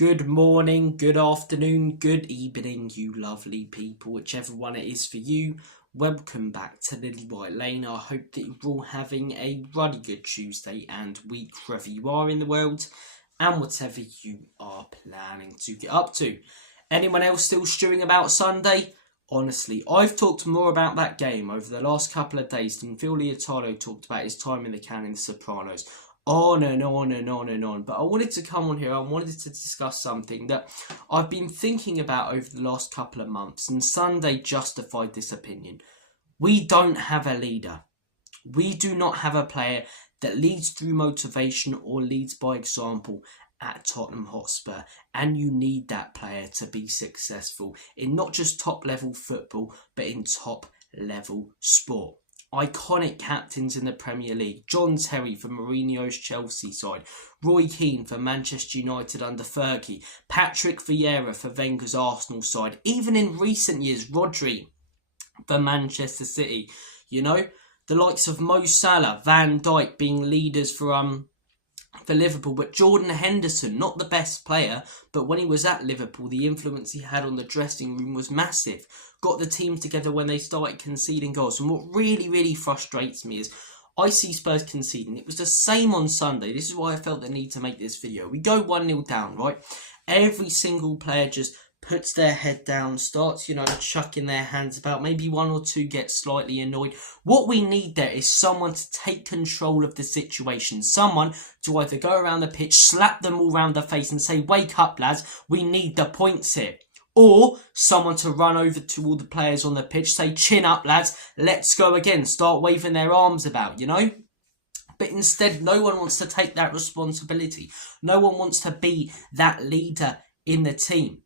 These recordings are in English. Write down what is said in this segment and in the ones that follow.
Good morning, good afternoon, good evening, you lovely people, whichever one it is for you. Welcome back to Lilywhite Lane. I hope that you're all having a really good Tuesday and week wherever you are in the world and whatever you are planning to get up to. Anyone else still stewing about Sunday? Honestly, I've talked more about that game over the last couple of days than Phil Leotardo talked about his time in the can in The Sopranos. On and on and on and on. But I wanted to come on here, I wanted to discuss something that I've been thinking about over the last couple of months, and Sunday justified this opinion. We don't have a leader. We do not have a player that leads through motivation or leads by example at Tottenham Hotspur, and you need that player to be successful in not just top level football but in top level sport. Iconic captains in the Premier League: John Terry for Mourinho's Chelsea side, Roy Keane for Manchester United under Fergie, Patrick Vieira for Wenger's Arsenal side, even in recent years Rodri for Manchester City. You know, the likes of Mo Salah, Van Dijk being leaders for Liverpool, but Jordan Henderson, not the best player, but when he was at Liverpool, the influence he had on the dressing room was massive. Got the team together when they started conceding goals. And what really frustrates me is I see Spurs conceding. It was the same on Sunday. This is why I felt the need to make this video. We go 1-0 down, right? Every single player just puts their head down, starts, chucking their hands about. Maybe one or two get slightly annoyed. What we need there is someone to take control of the situation. Someone to either go around the pitch, slap them all around the face and say, "Wake up, lads, we need the points here." Or someone to run over to all the players on the pitch, say, "Chin up, lads, let's go again." Start waving their arms about, But instead, no one wants to take that responsibility. No one wants to be that leader in the team.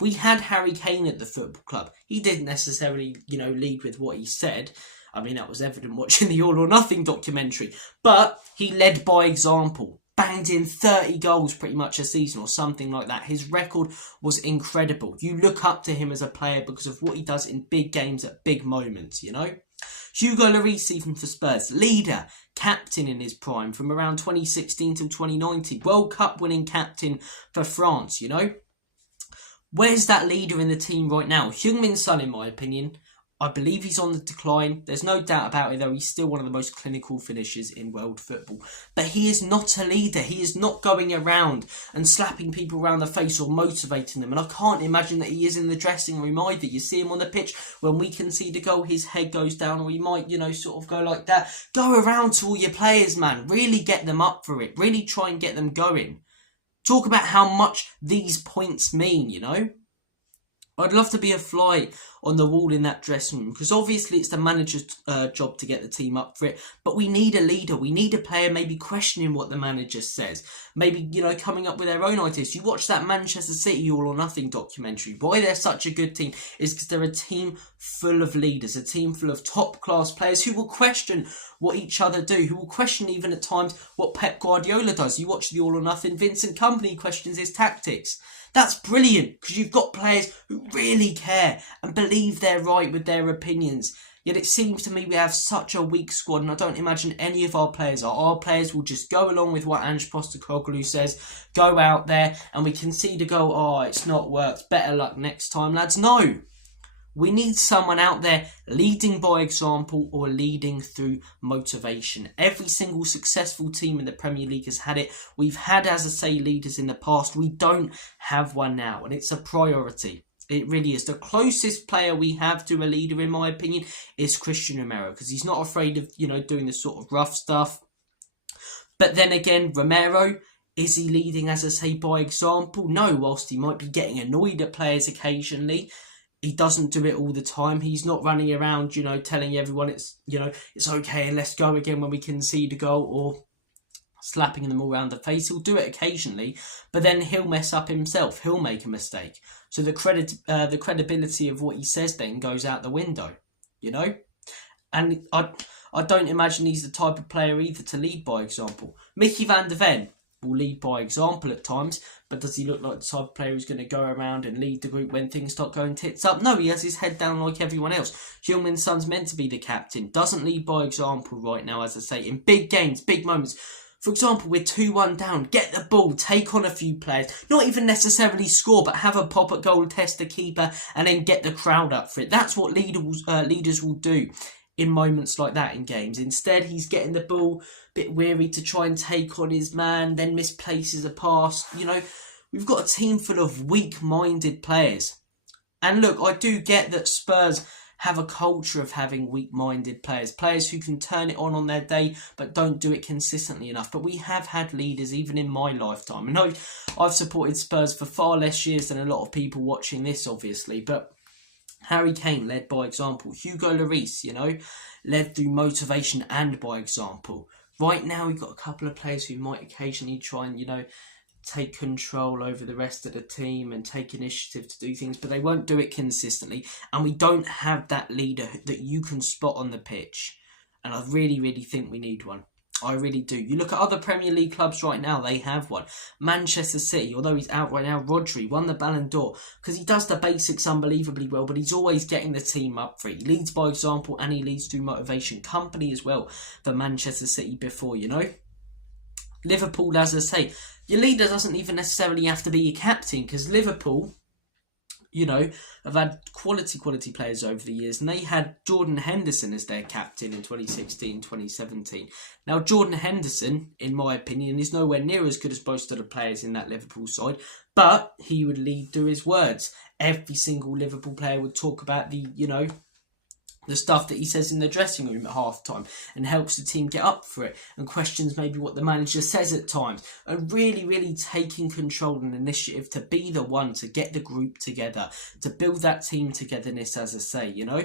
We had Harry Kane at the football club. He didn't necessarily, lead with what he said. I mean, that was evident watching the All or Nothing documentary. But he led by example. Banged in 30 goals pretty much a season or something like that. His record was incredible. You look up to him as a player because of what he does in big games at big moments, Hugo Lloris, even for Spurs, leader, captain in his prime from around 2016 till 2019. World Cup winning captain for France, Where's that leader in the team right now? Heung-min Son, in my opinion, I believe he's on the decline. There's no doubt about it, though. He's still one of the most clinical finishers in world football. But he is not a leader. He is not going around and slapping people around the face or motivating them. And I can't imagine that he is in the dressing room either. You see him on the pitch, when we concede a goal, his head goes down, or he might, sort of go like that. Go around to all your players, man. Really get them up for it. Really try and get them going. Talk about how much these points mean, I'd love to be a fly on the wall in that dressing room, because obviously it's the manager's job to get the team up for it, but we need a leader. We need a player maybe questioning what the manager says, maybe coming up with their own ideas. You watch that Manchester City All or Nothing documentary. Why they're such a good team is because they're a team full of leaders, a team full of top class players who will question what each other do, who will question even at times what Pep Guardiola does. You watch the All or Nothing, Vincent Kompany questions his tactics. That's brilliant, because you've got players who really care and believe they're right with their opinions. Yet it seems to me we have such a weak squad, and I don't imagine any of our players are. Our players will just go along with what Ange Postecoglou says, go out there, and we concede a goal. "Oh, it's not worked. Better luck next time, lads." No. We need someone out there leading by example or leading through motivation. Every single successful team in the Premier League has had it. We've had, as I say, leaders in the past. We don't have one now, and it's a priority. It really is. The closest player we have to a leader, in my opinion, is Christian Romero, because he's not afraid of, doing the sort of rough stuff. But then again, Romero, is he leading, as I say, by example? No, whilst he might be getting annoyed at players occasionally, he doesn't do it all the time. He's not running around, telling everyone it's okay and let's go again when we concede a goal, or slapping them all around the face. He'll do it occasionally, but then he'll mess up himself. He'll make a mistake. So the credibility of what he says then goes out the window, And I don't imagine he's the type of player either to lead by example. Mickey van der Ven will lead by example at times, but does he look like the type of player who's going to go around and lead the group when things start going tits up? No, he has his head down like everyone else. Heung-min Son's meant to be the captain. Doesn't lead by example right now, as I say, in big games, big moments. For example, we're 2-1 down, get the ball, take on a few players, not even necessarily score, but have a pop at goal, test the keeper, and then get the crowd up for it. That's what leaders will do in moments like that in games. Instead, he's getting the ball, a bit weary to try and take on his man, then misplaces a pass. You know, we've got a team full of weak-minded players. And look, I do get that Spurs have a culture of having weak-minded players who can turn it on their day but don't do it consistently enough. But we have had leaders even in my lifetime. I know I've supported Spurs for far less years than a lot of people watching this, obviously, but Harry Kane led by example. Hugo Lloris, you know, led through motivation and by example. Right now we've got a couple of players who might occasionally try and, you know, take control over the rest of the team and take initiative to do things, but they won't do it consistently, and we don't have that leader that you can spot on the pitch, and I really, really think we need one. I really do. You look at other Premier League clubs right now, they have one. Manchester City, although he's out right now, Rodri won the Ballon d'Or because he does the basics unbelievably well, but he's always getting the team up for it. He leads by example and he leads through motivation. Company as well for Manchester City before, you know. Liverpool, as I say, your leader doesn't even necessarily have to be your captain, because Liverpool, you know, have had quality players over the years, and they had Jordan Henderson as their captain in 2016, 2017. Now, Jordan Henderson, in my opinion, is nowhere near as good as most of the players in that Liverpool side, but he would lead through his words. Every single Liverpool player would talk about the, you know, the stuff that he says in the dressing room at half time and helps the team get up for it and questions maybe what the manager says at times, and really, really taking control and initiative to be the one to get the group together, to build that team togetherness, as I say, you know.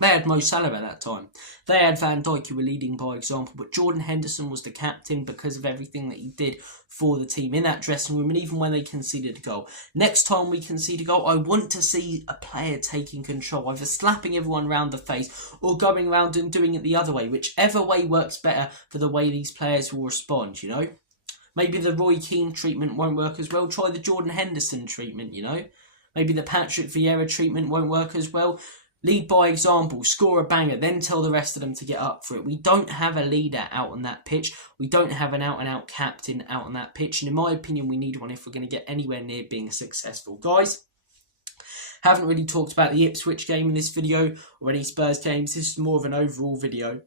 They had Mo Salah at that time. They had Van Dijk, who were leading by example, but Jordan Henderson was the captain because of everything that he did for the team in that dressing room, and even when they conceded a goal. Next time we concede a goal, I want to see a player taking control, either slapping everyone round the face or going around and doing it the other way. Whichever way works better for the way these players will respond, you know. Maybe the Roy Keane treatment won't work as well. Try the Jordan Henderson treatment, you know. Maybe the Patrick Vieira treatment won't work as well. Lead by example, score a banger, then tell the rest of them to get up for it. We don't have a leader out on that pitch. We don't have an out-and-out captain out on that pitch. And in my opinion, we need one if we're going to get anywhere near being successful. Guys, haven't really talked about the Ipswich game in this video or any Spurs games. This is more of an overall video,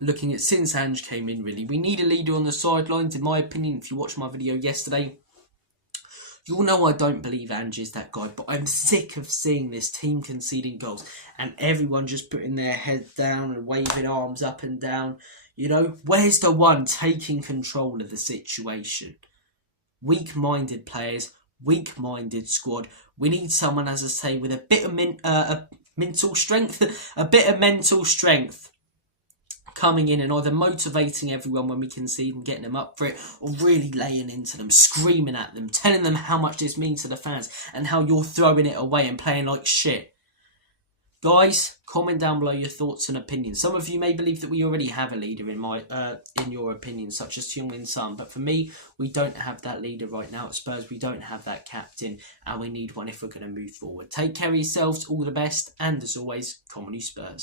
looking at since Ange came in, really. We need a leader on the sidelines, in my opinion. If you watched my video yesterday, you'll know I don't believe Ange is that guy, but I'm sick of seeing this team conceding goals and everyone just putting their heads down and waving arms up and down. You know, where's the one taking control of the situation? Weak-minded players, weak-minded squad. We need someone, as I say, with a bit of mental strength, a bit of mental strength, coming in and either motivating everyone when we concede and getting them up for it, or really laying into them, screaming at them, telling them how much this means to the fans and how you're throwing it away and playing like shit. Guys, comment down below your thoughts and opinions. Some of you may believe that we already have a leader in your opinion, such as Heung-min Son, but for me, we don't have that leader right now at Spurs. We don't have that captain, and we need one if we're going to move forward. Take care of yourselves, all the best, and as always, come on you Spurs.